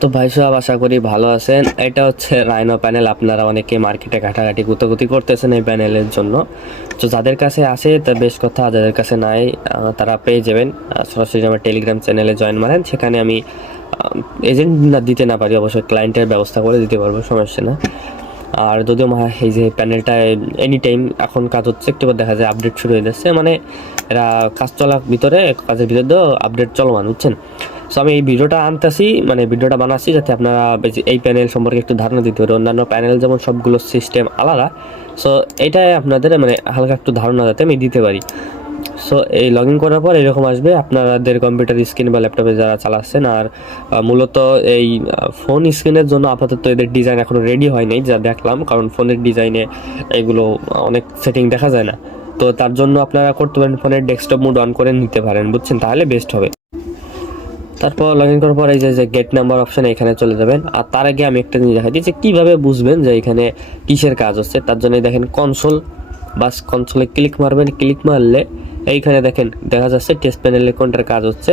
তো ভাই সাহেব, আশা করি ভালো আছেন। এটা হচ্ছে রাইনো প্যানেল। আপনারা অনেকে মার্কেটে ঘাটাঘাটি গুতাগুতি করতেছেন এই প্যানেলের জন্য। তো যাদের কাছে আছে, তা বেশ কথা, যাদের কাছে নাই তারা পেয়ে যাবেন। সরাসরি আমার টেলিগ্রাম চ্যানেলে জয়েন মারেন। সেখানে আমি এজেন্ট না দিতে না পারি, অবশ্যই ক্লায়েন্টের ব্যবস্থা করে দিতে পারব, সমস্যা না। আর যদিও এই যে প্যানেলটা এনি টাইম এখন কাজ হচ্ছে, একটু দেখা যায় আপডেট শুরু হয়ে যাচ্ছে। মানে এরা কাজ চলার ভিতরে, কাজের ভিতরে আপডেট চলমান, বুঝছেন? সো আমি এই ভিডিওটা আনতেছি মানে ভিডিওটা বানাচ্ছি যাতে আপনারা এই প্যানেল সম্পর্কে একটু ধারণা দিতে পারে। অন্যান্য প্যানেল যেমন সবগুলো সিস্টেম আলাদা। সো এটাই আপনাদের মানে হালকা একটু ধারণা যাতে আমি দিতে পারি। সো এই লগ ইন করার পর এরকম আসবে, আপনাদের কম্পিউটার স্ক্রিন বা ল্যাপটপে যারা চালাচ্ছেন, আর মূলত এই ফোন স্ক্রিনের জন্য আপাতত এদের ডিজাইন এখনও রেডি হয় নাই, যা দেখলাম। কারণ ফোনের ডিজাইনে এগুলো অনেক সেটিং দেখা যায় না। তো তার জন্য আপনারা করতে পারেন ফোনের ডেস্কটপ মোড অন করে নিতে পারেন, বুঝছেন? তাহলে বেস্ট হবে। তারপর লগ ইন করার পর এই যে গেট নাম্বার অপশন এখানে চলে যাবেন। আর তার আগে আমি একটা জিনিস দেখাই যে কীভাবে বুঝবেন যে এখানে কিসের কাজ হচ্ছে। তার জন্য দেখেন কনসোল বাস কনসোলে ক্লিক মারবেন। ক্লিক মারলে এইখানে দেখেন দেখা যাচ্ছে টেস্ট প্যানেলে কোনটার কাজ হচ্ছে।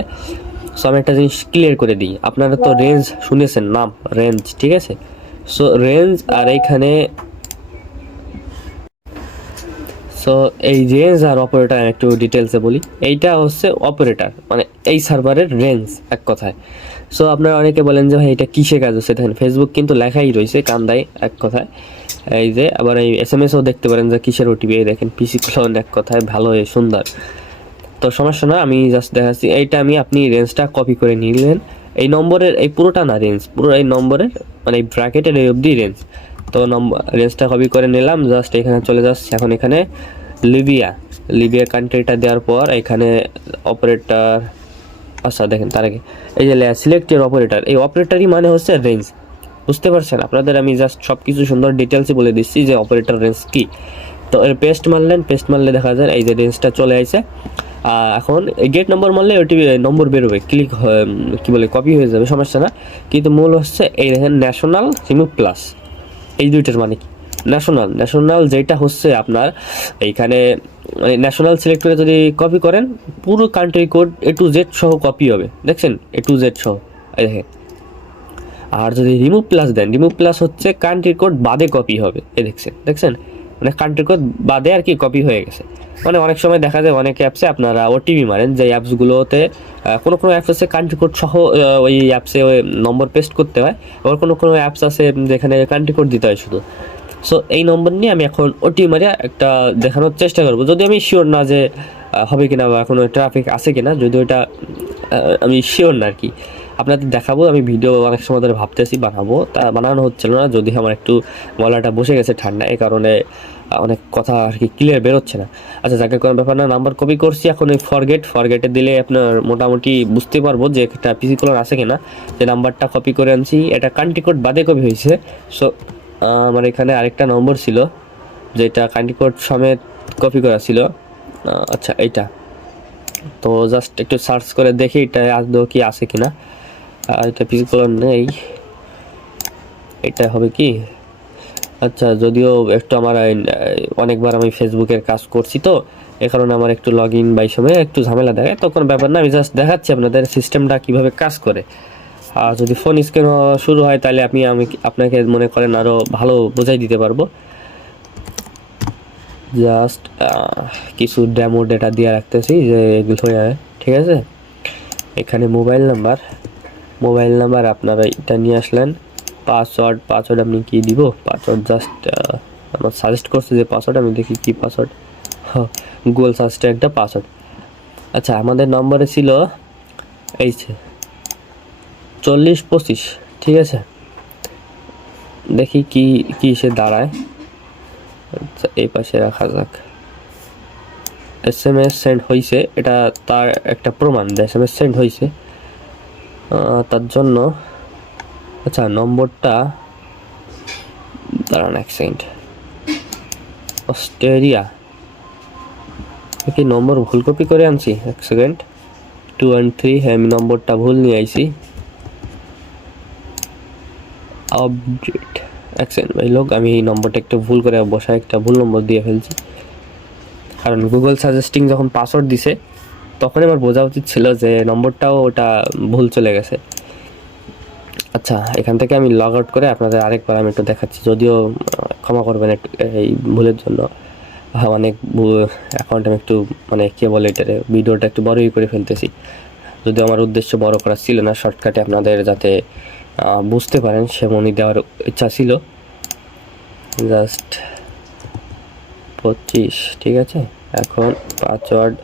সো আমি একটা জিনিস ক্লিয়ার করে দিই। আপনারা তো রেঞ্জ শুনেছেন নাম রেঞ্জ ঠিক আছে? সো রেঞ্জ আর এইখানে সো এই রেঞ্জ আর অপারেটর একটু ডিটেলসে বলি, এইটা হচ্ছে অপারেটর মানে এই সার্ভারের রেঞ্জ এক কথায়। সো আপনারা অনেকে বলেন যে, ভাই, এটা কিসে কাজ হচ্ছে? দেখেন ফেসবুক কিন্তু লেখাই রয়েছে কান্দায় এক কথায়। এই যে, আবার এই এস এম এসও দেখতে পারেন যে, কিসের ওটিপি এই দেখেন পিসি ক্লোন এক কথায়, ভালো সুন্দর। তো সমস্যা না, আমি জাস্ট দেখাচ্ছি, এইটা আমি আপনি রেঞ্জটা কপি করে নিলেন। এই নম্বরের, এই পুরোটা না রেঞ্জ পুরো এই নম্বরের মানে এই ব্র্যাকেটের এই অবধি রেঞ্জ তো নম্বর রেঞ্জটা কপি করে নিলাম জাস্ট এখানে চলে যাচ্ছে। এখন এখানে লিবিয়া লিবিয়া কান্ট্রিটা দেওয়ার পর এখানে অপারেটর আচ্ছা দেখেন তার আগে। এই যে সিলেক্টের অপারেটর এই অপারেটরই মানে হচ্ছে রেঞ্জ বুঝতে পারছেন? আপনাদের আমি জাস্ট সব কিছু সুন্দর ডিটেলসে বলে দিচ্ছি যে অপারেটর রেঞ্জ কী। তো এর পেস্ট মারলেন পেস্ট মারলে দেখা যায় এই যে রেঞ্জটা চলে আসে এখন গেট নম্বর মারলে ওটি নম্বর বেরোবে। ক্লিক কি বলে কপি হয়ে যাবে, সমস্যা না। কিন্তু মূল হচ্ছে এই দেখেন ন্যাশনাল সিমু প্লাস এই দুইটার মানে কি? ন্যাশনাল ন্যাশনাল যেটা হচ্ছে আপনার এইখানে মানে ন্যাশনাল সিলেক্ট করে যদি কপি করেন, পুরো country code A to Z সহ কপি হবে। দেখছেন? এ টু জেড সহ। দেখেন। আর যদি রিমুভ প্লাস দেন রিমুভ প্লাস হচ্ছে কান্ট্রি কোড বাদে কপি হবে। এ দেখছেন? দেখছেন? মানে কান্ট্রি কোড বাদে আর কি কপি হয়ে গেছে। মানে অনেক সময় দেখা যায় অনেক অ্যাপসে আপনারা ওটিপি মারেন, যে অ্যাপসগুলোতে কোনো কোনো অ্যাপস আছে কান্ট্রি কোড সহ ওই অ্যাপসে ওই নম্বর পেস্ট করতে হয়, আবার কোনো কোনো অ্যাপস আছে যেখানে কান্ট্রি কোড দিতে হয় শুধু। সো এই নম্বর নিয়ে আমি এখন ওটি মারিয়া একটা দেখানোর চেষ্টা করব। যদি আমি শিওর না যে হবে কিনা বা কোনো ট্রাফিক আছে কিনা, যদি ওটা আমি শিওর না আর কি। আপনাদের দেখাবো, আমি ভিডিও অনেক সময় ধরে ভাবতেছি বানাবো। তা বানানো হচ্ছিল না যদি আমার একটু গলাটা বসে গেছে ঠান্ডা, এই কারণে অনেক কথা আর কি ক্লিয়ার বেরোচ্ছে না। আচ্ছা যাকে কোনো ব্যাপার না নাম্বার কপি করছি এখন ওই ফরগেট ফরগেটে দিলে আপনার মোটামুটি বুঝতে পারব যে একটা পিসি কলার আছে কিনা। যে নাম্বারটা কপি করে আনছি, এটা কান্ট্রি কোড বাদে কপি হয়েছে। সো আমার এখানে আরেকটা নম্বর ছিল, যেটা কান্ট্রি কোড সমেত কপি করা ছিল। আচ্ছা এইটা। তো জাস্ট একটু সার্চ করে দেখি, এটা আদৌ কি আছে কিনা। আর এটা পিসি কলার নেই। এটা হবে কি? আচ্ছা যদিও একটু আমার অনেকবার আমি ফেসবুকের কাজ করছি তো, এ কারণে আমার একটু লগ ইন বাই সময় একটু ঝামেলা দেখায় তো কোনো ব্যাপার না, আমি জাস্ট দেখাচ্ছি আপনাদের সিস্টেমটা কীভাবে কাজ করে। আর যদি ফোন স্ক্রিন শুরু হয়, তাহলে আপনি আমি আপনাকে মনে করেন আরও ভালো বোঝাই দিতে পারব। জাস্ট কিছু ডেমো ডেটা দিয়ে রাখতেছি, যে এগুলো ঠিক আছে? এখানে মোবাইল নাম্বার মোবাইল নাম্বার আপনারা এটা নিয়ে আসলেন। পাসওয়ার্ড পাসওয়ার্ড আপনি কি দিব? পাসওয়ার্ড জাস্ট আমার সাজেস্ট করছে যে পাসওয়ার্ড আমি দেখি কি পাসওয়ার্ড গুগল সার্চটা একটা পাসওয়ার্ড আচ্ছা আমাদের নম্বরে ছিল, এই চল্লিশ পঁচিশ, ঠিক আছে? দেখি কি কি সে দাঁড়ায়। আচ্ছা এই পাশে রাখা যাক। এস এম এস সেন্ড হয়েছে এটা তার একটা প্রমাণ এস এম এস সেন্ড হয়েছে তার জন্য আচ্ছা নম্বরটা, দাঁড়ান এক সেকেন্ড। অস্ট্রেলিয়া। কি নম্বর ভুল কপি করে আনছি, এক সেকেন্ড। টু ওয়ান থ্রি হ্যাঁ আমি নম্বরটা ভুল নিয়ে আইছি। আপডেট, এক সেকেন্ড, ভাই, লোক, আমি এই নম্বরটা একটু ভুল করে বসায় একটা ভুল নম্বর দিয়ে ফেলছি। কারণ গুগল সাজেস্টিং যখন পাসওয়ার্ড দিছে তখন আমার বোঝা উচিত ছিল যে নম্বরটাও ওটা ভুল চলে গেছে। আচ্ছা এখান থেকে আমি লগ আউট করে আপনাদের আরেকবার আমি একটু দেখাচ্ছি, যদিও ক্ষমা করবেন এই ভুলের জন্য। অনেক অ্যাকাউন্ট আমি একটু মানে কে বলে এটারে, ভিডিওটা একটু বড়ই করে ফেলতেছি। যদিও আমার উদ্দেশ্য বড় করা ছিল না শর্টকাটে আপনাদের যাতে বুঝতে পারেন সেমনই দেওয়ার ইচ্ছা ছিল। জাস্ট পঁচিশ, ঠিক আছে? এখন পাসওয়ার্ড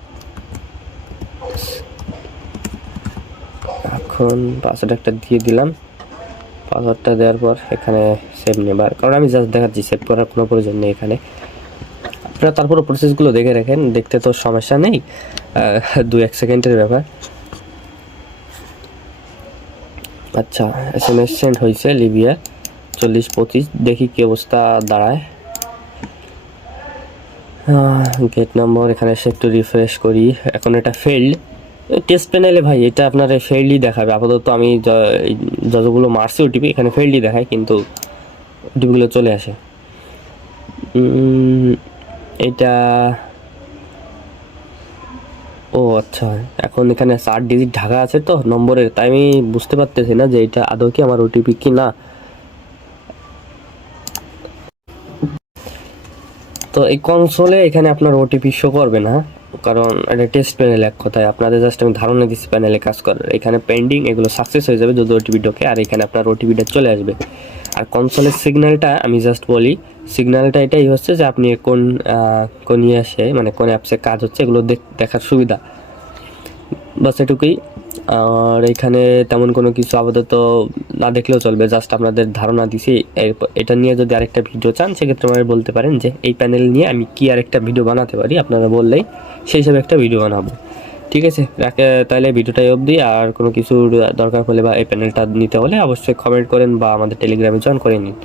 এখন পাসওয়ার্ড একটা দিয়ে দিলাম। পাসওয়ার্ডটা দেওয়ার পর এখানে সেভ নেবার কারণ আমি জাস্ট দেখাচ্ছি সেভ করার কোনো প্রয়োজন নেই এখানে। আপনারা তারপরে প্রসেসগুলো দেখে রাখেন। দেখতে তো সমস্যা নেই। দু এক সেকেন্ডের ব্যাপার। আচ্ছা এস এম এস সেন্ড হয়েছে লিবিয়া চল্লিশ পঁচিশ, দেখি কি অবস্থা দাঁড়ায়। গেট নম্বর এখানে এসে একটু রিফ্রেশ করি। এখন এটা ফেল্ড টেস্ট প্যানেলে ভাই, এটা আপনার ফেল্ডই দেখাবে। আপাতত আমি যতগুলো মারছি ওটিপি এখানে ফেল্ডই দেখায়, কিন্তু ওটিপিগুলো চলে আসে। এটা, ও আচ্ছা এখন এখানে চার ডিজিট ঢাকা আছে তো, নম্বরের, তাই আমি বুঝতে পারতেছি না যে এটা আদৌ কি আমার ওটিপি কি না। তো এই কনসোলে এখানে আপনার ওটিপি শো করবে না। কারণ এটা টেস্ট প্যানেল এক কথায়। আপনাদের জাস্ট আমি ধারণা দিচ্ছি প্যানেলে কাজ করার। এখানে পেন্ডিং এগুলো সাকসেস হয়ে যাবে যদি ওটিপি ঢোকে, আর এখানে আপনার ওটিপিটা চলে আসবে। আর কনসোলের সিগন্যালটা আমি জাস্ট বলি সিগন্যালটা এটাই হচ্ছে যে আপনি কোন কোন ইয়ে আসে মানে কোন অ্যাপসে কাজ হচ্ছে, এগুলো দেখ- দেখার সুবিধা। বাস এটুকুই। আর এখানে তেমন কোনো কিছু আপাতত না দেখলেও চলবে জাস্ট আপনাদের ধারণা দিছি। এটা নিয়ে যদি আরেকটা ভিডিও চান, সেক্ষেত্রে আমাকে বলতে পারেন যে এই প্যানেল নিয়ে আমি কি আরেকটা ভিডিও বানাতে পারি, আপনারা বললেই সেই হিসাবে একটা ভিডিও বানাবো। ঠিক আছে? তাহলে ভিডিওটাই অবধি। আর কোনো কিছুর দরকার হলে বা এই প্যানেলটা নিতে হলে অবশ্যই কমেন্ট করেন বা আমাদের টেলিগ্রামে জয়েন করে নিন।